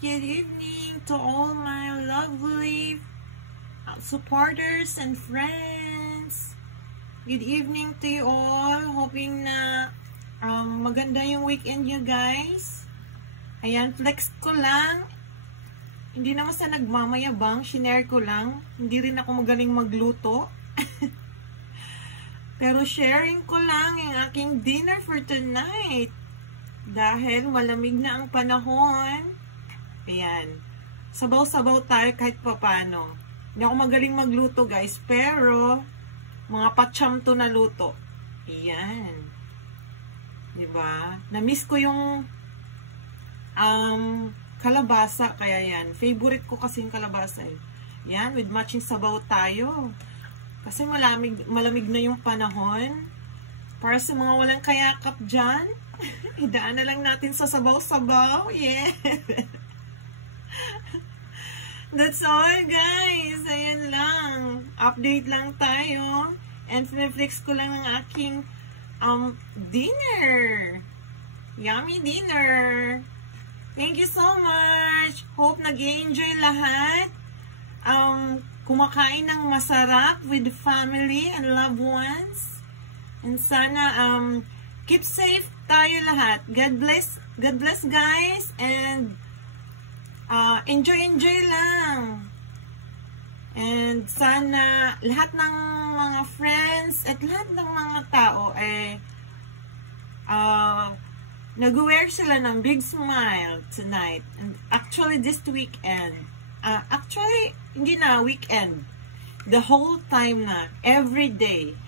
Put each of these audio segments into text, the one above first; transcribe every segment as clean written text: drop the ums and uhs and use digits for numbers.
good evening to all my lovely supporters and friends. Good evening to you all. Hoping na maganda yung weekend nyo guys. Ayan, flex ko lang. Hindi naman sa nagmamayabang, shinare ko lang. Hindi rin ako magaling magluto. Pero sharing ko lang yung aking dinner for tonight. Dahil malamig na ang panahon. Ayan. Sabaw-sabaw tayo kahit papano. Hindi ako magaling magluto guys. Pero, mga patsyam to na luto. Ayan. Diba? Na-miss ko yung kalabasa. Kaya yan. Favorite ko kasi yung kalabasa. Yan. With matching sabaw tayo. Kasi malamig na yung panahon. Para sa mga walang kayakap dyan, idaan na lang natin sa sabaw-sabaw. Yeah. That's all, guys. Ayan lang. Update lang tayo. And flex ko lang ng aking dinner. Yummy dinner. Thank you so much. Hope nag-enjoy lahat. Kumakain ng masarap with the family and loved ones. And sana keep safe tayo lahat. God bless guys, and enjoy lang. And sana lahat ng mga friends at lahat ng mga tao nag-wear sila ng big smile tonight. And actually this weekend, actually hindi na weekend, the whole time na, every day.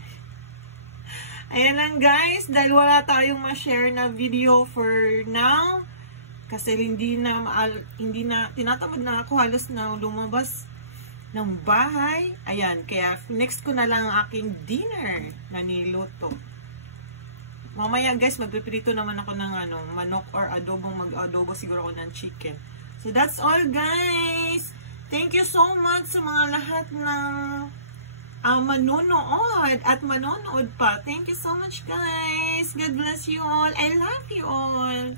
Ayan lang guys, dahil wala tayong ma-share na video for now, kasi hindi na tinatamad na ako halos na lumabas ng bahay. Ayan, kaya next ko na lang ang aking dinner na niluto. Mamaya guys, magpiprito naman ako ng manok or adobo, mag-adobo siguro ako ng chicken. So that's all guys. Thank you so much sa mga lahat ng manonood at manonood pa. Thank you so much guys. God bless you all. I love you all.